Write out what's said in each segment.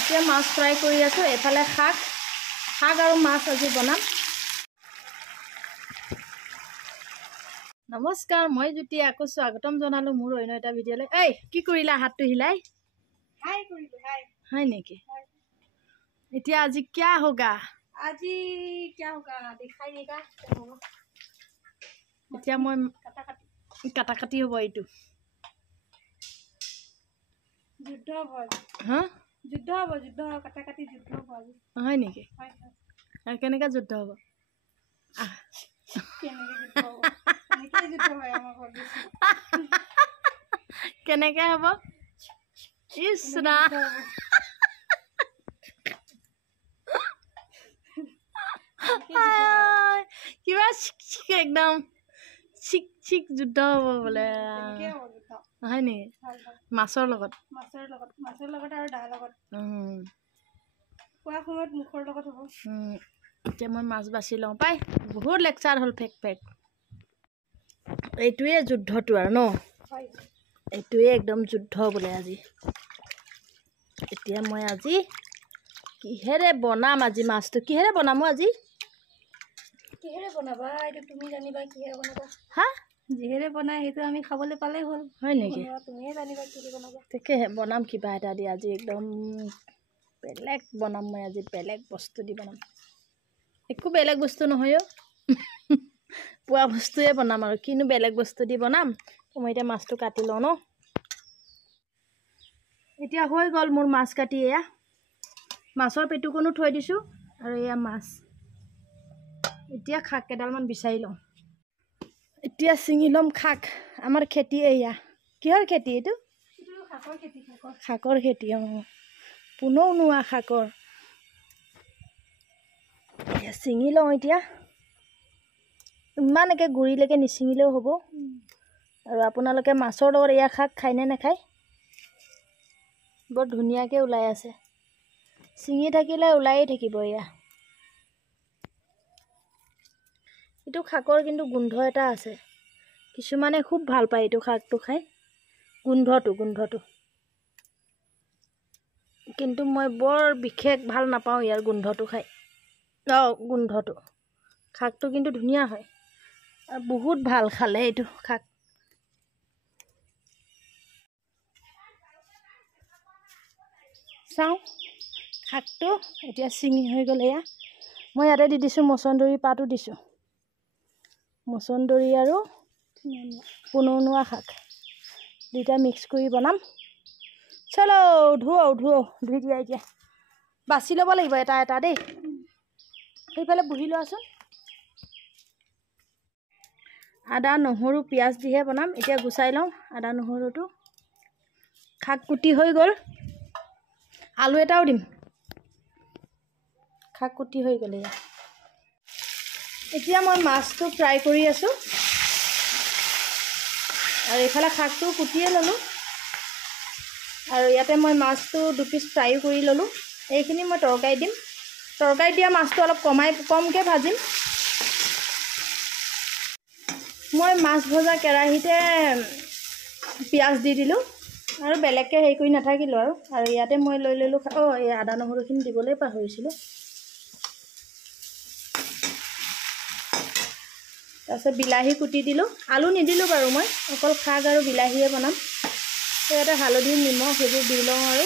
এতিয়া মাছ ফ্ৰাই কৰি আছোঁ, এফালে শাক আৰু মাছ আজি বনাম। নমস্কাৰ, মই জ্যোতি আকৌ স্বাগতম জনালোঁ মোৰ অন্য এটা ভিডিঅ'লৈ। এই কি কৰিলা হাতটো হিলাই? হাই কৰিলো হাই। হয় নেকি? এতিয়া আজি क्या होगा? আজি क्या होगा দেখাই দেगा। এতিয়া মই কাটা কাটি হ'ব এইটো। যুদ্ধ হ'ব। হা? যুদ্ধ হ'ব, যুদ্ধ কাটা কাটি যুদ্ধ হ'ব আজি। হয় নেকি? হয়। আৰু কেনেকা যুদ্ধ হ'ব? কেনেকে যুদ্ধ হ'ব? কেনেকে যুদ্ধ হয় আমাৰ ঘৰত বেছি। কেনেকে হ'ব? ইছ ৰাম। কিবা চিক একদম চিক যুদ্ধ হ'ব বোলে। হয় নেকি? মাছৰ লগত আৰু দাৰ লগত। খোৱা সময়ত মুখৰ লগত হ'ব। এতিয়া মই মাছ বাছি লওঁ পাই। বহুত লেকচাৰ হ'ল ফেক। এইটোৱে যুদ্ধটো আৰু ন? এইটোৱে একদম যুদ্ধ বোলে আজি। এতিয়া মই আজি কিহেৰে বনাম? আজি মাছটো কিহেৰে বনাম আজি? কিহেৰে বনাবা এইটো তুমি জানিবা কিহেৰে বনাবা। হা? যিহেৰে বনাই সেইটো আমি খাবলৈ পালেই হ'ল। হয় নেকি? তুমিয়ে জানিবা কিহেৰে বনাবা। তাকেহে বনাম কিবা এটা দি আজি একদম বেলেগ বনাম। মই আজি বেলেগ বস্তু দি বনাম। একো বেলেগ বস্তু নহয় অ'। পোৱা বস্তুৱে বনাম আৰু কিনো বেলেগ বস্তু দি বনাম। মই এতিয়া মাছটো কাটি লওঁ ন। এতিয়া হৈ গ'ল মোৰ মাছ কাটি। এয়া মাছৰ পেটুকণো থৈ দিছোঁ আৰু এয়া মাছ। এতিয়া শাক কেইডালমান বিচাৰি লওঁ। এতিয়া ছিঙি ল'ম শাক। আমাৰ খেতি এয়া। কিহৰ খেতি এইটো? শাকৰ খেতি। পুনৌ নোৱা শাকৰ। ছিঙি লওঁ এতিয়া। ইমান একে গুৰিলৈকে নিছিঙিলেও হ'ব। আৰু আপোনালোকে মাছৰ লগত এয়া শাক খায়নে নাখায়? বৰ ধুনীয়াকৈ ওলাই আছে। ছিঙি থাকিলে ওলায়ে থাকিব এয়া। এইটো শাকৰ কিন্তু গোন্ধ এটা আছে। কিছুমানে খুব ভাল পায় এইটো শাকটো খাই। গোন্ধটো। কিন্তু মই বৰ বিশেষ ভাল নাপাওঁ ইয়াৰ গোন্ধটো খাই। গোন্ধটো। শাকটো কিন্তু ধুনীয়া হয়। আৰু বহুত ভাল খালে এইটো শাক। চাওঁ শাকটো এতিয়া ছিঙি হৈ গ'ল এয়া। মই ইয়াতে দি দিছোঁ মচন্দৰী পাতো দিছোঁ। মচন্দৰী আৰু পুনৌনোৱা শাক দুইটা মিক্স কৰি বনাম। চলো ধুই দিয়া এতিয়া। বাছি ল'ব লাগিব এটা দেই। সেইফালে বহি লোৱাচোন। আদা নহৰু পিঁয়াজ দিহে বনাম। এতিয়া গুচাই লওঁ আদা নহৰুটো। শাক কুটি হৈ গ'ল। আলু এটাও দিম। শাক কুটি হৈ গ'ল এয়া। এতিয়া মই মাছটো ফ্ৰাই কৰি আছোঁ। আৰু এইফালে শাকটো কুটিয়ে ল'লোঁ। আৰু ইয়াতে মই মাছটো 2 পিচ ফ্ৰাইও কৰি ল'লোঁ। এইখিনি মই তৰকাৰী দিম। তৰকাৰী দিয়া মাছটো অলপ কমকৈ ভাজিম। মই মাছ ভজা কেৰাহীতে পিঁয়াজ দি দিলোঁ। আৰু বেলেগকৈ হেৰি কৰি নাথাকিলোঁ আৰু ইয়াতে মই লৈ ল'লোঁ। এই আদা নহৰুখিনি দিবলৈ পাহৰিছিলোঁ। তাৰপিছত বিলাহী কুটি দিলোঁ। আলু নিদিলোঁ বাৰু মই অকল শাক আৰু বিলাহীয়ে বনাম। ইয়াতে হালধি নিমখ সেইবোৰ দি লওঁ আৰু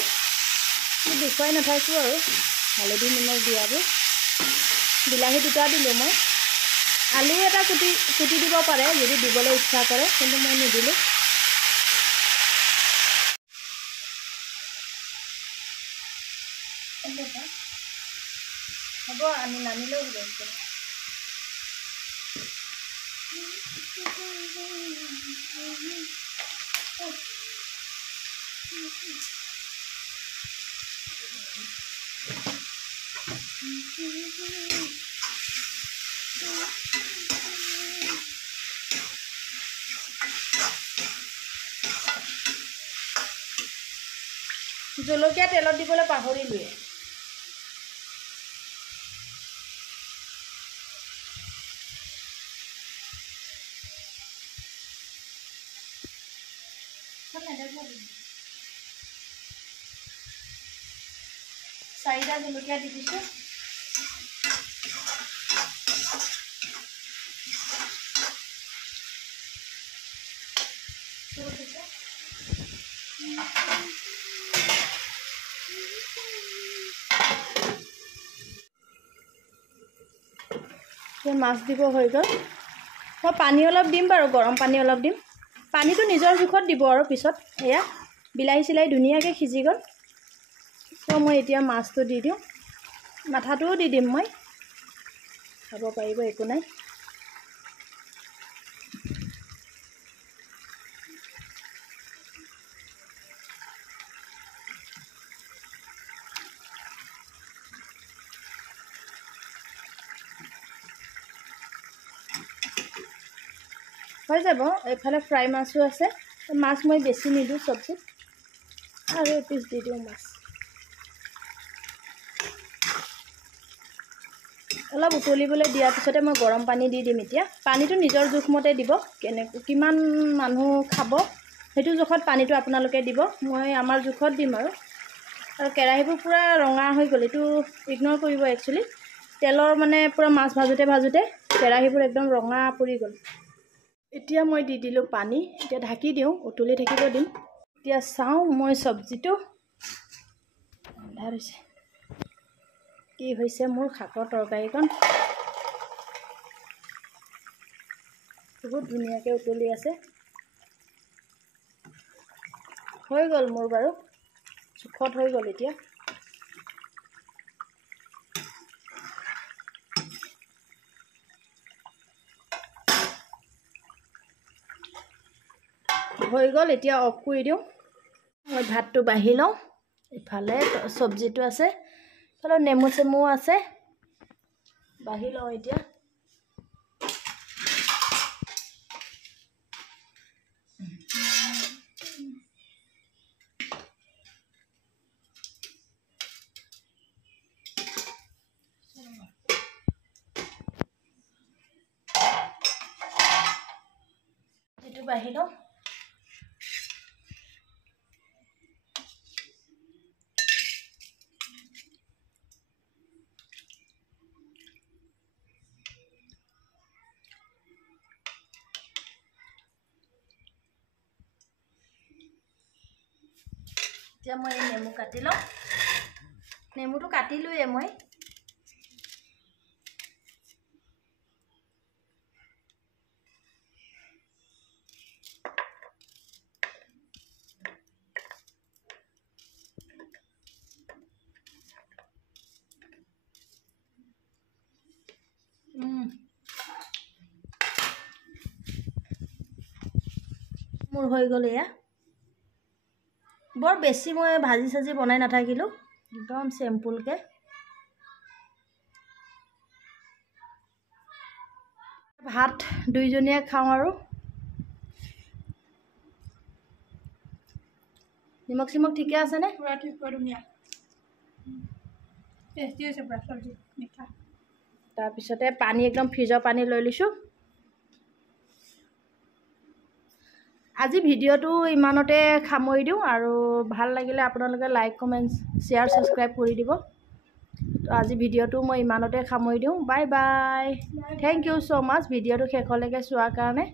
দেখুৱাই নাথাকোঁ আৰু হালধি নিমখ দিয়াবোৰ। বিলাহী 2টা দিলোঁ মই। আলু এটা কুটি দিব পাৰে যদি দিবলৈ ইচ্ছা কৰে, কিন্তু মই নিদিলোঁ। হ'ব আমি নানিলেও হ'ব। জলকীয়া তেলত দিবলৈ পাহৰিলোৱে। 4টা জলকীয়া দি দিছোঁ। মাছ দিব হৈ গ'ল। মই পানী অলপ দিম বাৰু, গৰম পানী অলপ দিম। পানীটো নিজৰ জোখত দিব আৰু পিছত। এয়া বিলাহী চিলাহী ধুনীয়াকৈ সিজি গ'ল। ত' মই এতিয়া মাছটো দি দিওঁ। মাথাটোও দি দিম মই, খাব পাৰিব, একো নাই। হৈ যাব। এইফালে ফ্ৰাই মাছো আছে। মাছ মই বেছি নিদিওঁ চব্জিত, আৰু এপিচ দি দিওঁ মাছ। অলপ উতলিবলৈ দিয়াৰ পিছতে মই গৰম পানী দি দিম। এতিয়া পানীটো নিজৰ জোখমতে দিব, কিমান মানুহ খাব সেইটো জোখত পানীটো আপোনালোকে দিব। মই আমাৰ জোখত দিম আৰু কেৰাহীবোৰ পূৰা ৰঙা হৈ গ'ল, এইটো ইগন'ৰ কৰিব। একচুৱেলি তেলৰ মানে পূৰা মাছ ভাজোঁতে ভাজোঁতে কেৰাহীবোৰ একদম ৰঙা পৰি গ'ল। এতিয়া মই দি দিলোঁ পানী। এতিয়া ঢাকি দিওঁ, উতলি থাকিব দিম। এতিয়া চাওঁ মই চব্জিটো আন্ধাৰ হৈছে, কি হৈছে মোৰ শাকৰ তৰকাৰীখন। বহুত ধুনীয়াকৈ উতলি আছে। হৈ গ'ল মোৰ বাৰু, জোখত হৈ গ'ল। এতিয়া হৈ গ'ল। এতিয়া অফ কৰি দিওঁ। মই ভাতটো বাঢ়ি লওঁ। ইফালে চব্জিটো আছে, ইফালে নেমু চেমু আছে, বাঢ়ি লওঁ এতিয়া। এইটো বাঢ়ি লওঁ। এতিয়া মই এই নেমু কাটি লওঁ। নেমুটো কাটিলোৱে মই। মোৰ হৈ গ'ল এয়া। বৰ বেছি মই ভাজি চাজি বনাই নাথাকিলোঁ, একদম চিম্পুলকৈ। ভাত দুইজনীয়ে খাওঁ আৰু। নিমখ চিমখ ঠিকে আছেনে? পুৰা ঠিক, পুৰা ধুনীয়া, টেষ্টি হৈছে পুৰা চব্জি, মিঠা। তাৰপিছতে পানী, একদম ফ্ৰিজৰ পানী লৈ লৈছোঁ। আজি ভিডিঅ'টো ইমানতে সামৰি দিওঁ, আৰু ভাল লাগিলে আপোনালোকে লাইক কমেণ্ট শ্বেয়াৰ ছাবস্ক্ৰাইব কৰি দিব। তো আজি ভিডিঅ'টো মই ইমানতে সামৰি দিওঁ। Bye bye, thank you so' মাছ ভিডিঅ'টো শেষলৈকে চোৱাৰ কাৰণে।